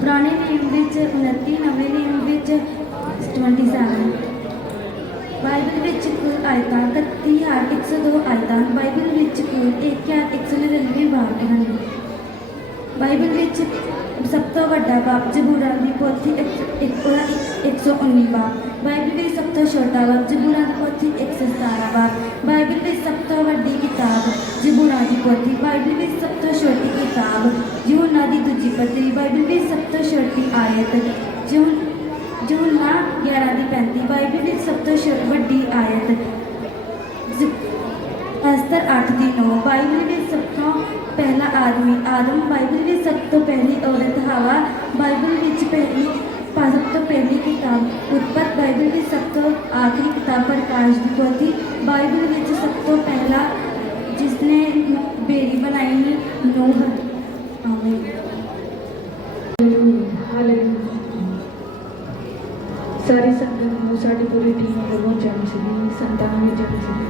ਪੁਰਾਣੇ ਨਿਯਮ ਵਿੱਚ 29, ਨਵੇਂ ਨਿਯਮ ਵਿੱਚ 27। ਬਾਈਬਲ ਵਿੱਚ ਕੁੱਲ ਆਇਤਾਂ 31,102 ਆਇਤਾਂ। ਬਾਈਬਲ ਵਿੱਚ ਕੁੱਲ 1,199 ਵਾਕ ਹਨ। ਬਾਈਬਲ ਵਿੱਚ ਸਭ ਤੋਂ ਵੱਡਾ ਬਾਪ ਜ਼ਬੂਰਾਂ ਦੀ ਪੋਥੀ 119 ਬਾਪ। ਬਾਈਬਲ ਵਿੱਚ ਸਭ ਤੋਂ ਛੋਟਾ ਬਾਪ ਜ਼ਬੂਰਾਂ ਦੀ ਪੋਥੀ 117 ਬਾਪ। ਬਾਈਬਲ ਵਿੱਚ ਸਭ ਤੋਂ ਵੱਡੀ ਕਿਤਾਬ ਜ਼ਬੂਰਾਂ ਦੀ ਪੋਥੀ। ਬਾਈਬਲ ਵਿੱਚ ਸਭ ਤੋਂ ਛੋਟੀ ਕਿਤਾਬ ਯਹੂਨਾ ਦੀ ਦੂਜੀ ਪੱਤਰੀ। ਬਾਈਬਲ ਵਿੱਚ ਸਭ ਤੋਂ ਛੋਟੀ ਆਇਤ ਯਹੂਨਾ 11:35। ਬਾਈਬਲ ਵਿੱਚ ਸਭ ਤੋਂ ਵੱਡੀ ਆਇਤ ਅਸਤਰ 8:9। ਬਾਈਬਲ ਵਿੱਚ ਸਭ ਤੋਂ ਪਹਿਲਾ ਆਦਮੀ ਆਦਮ। ਬਾਈਬਲ ਵਿੱਚ ਸਭ ਤੋਂ ਪਹਿਲੀ ਔਰਤ ਹਵਾ। ਬਾਈਬਲ ਵਿੱਚ ਸਭ ਤੋਂ ਪਹਿਲੀ ਕਿਤਾਬ ਉਤਪਤ। ਬਾਈਬਲ ਵਿੱਚ ਸਭ ਤੋਂ ਆਖਰੀ ਕਿਤਾਬ ਪ੍ਰਕਾਸ਼ ਦੀ ਪੋਥੀ। ਬਾਈਬਲ ਵਿੱਚ ਸਭ ਤੋਂ ਪਹਿਲਾ ਜਿਸਨੇ ਬੇੜੀ ਬਣਾਈ ਨੋਹ। ਆਮੀਨ। ਸਾਰੀ ਸੰਗਤ ਨੂੰ ਸਾਡੀ ਪੂਰੀ ਟੀਮ ਵੱਲੋਂ ਜਨਮ ਸ਼ੁਭੀ ਸੰਤਾਂ ਨੂੰ ਜਨਮ ਸ਼ੁਭੀ।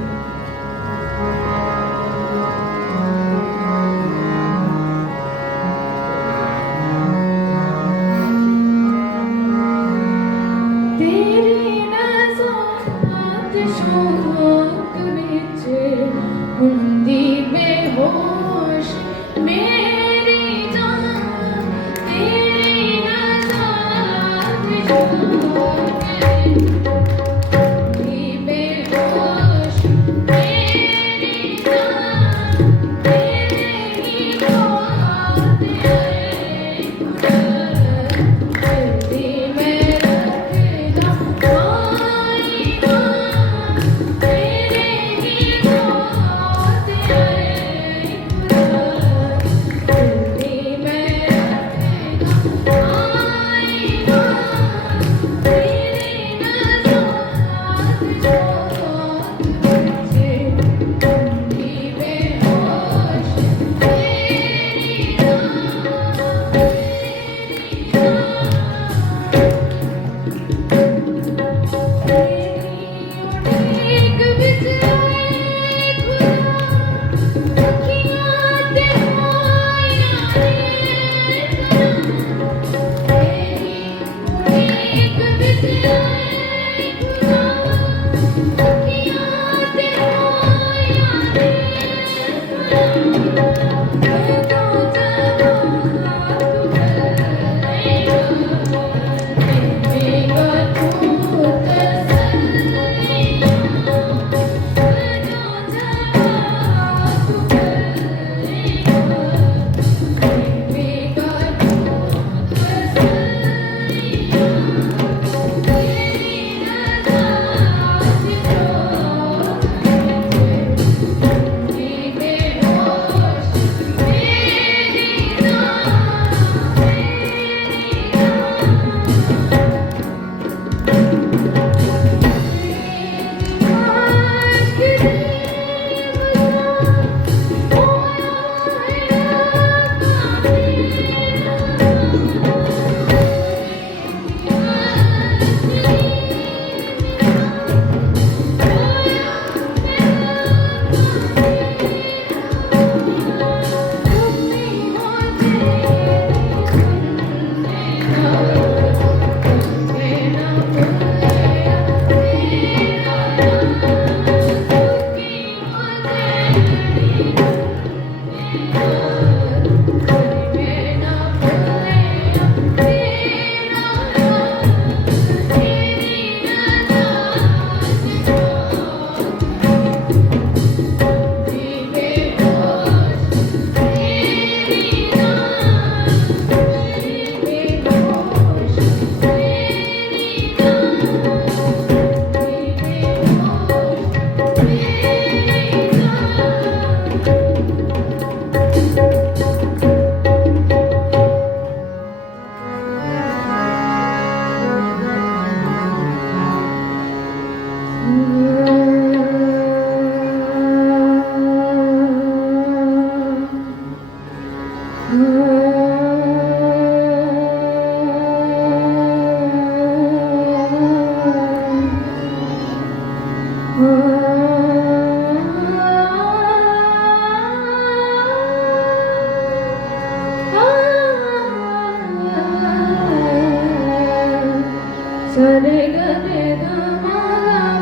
सरे गरे गा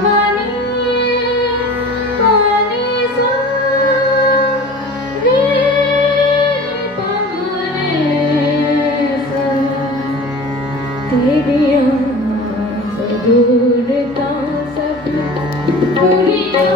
मानी पानी सा रे पगरे सा तेरी आँख से दूर का सब दुनिया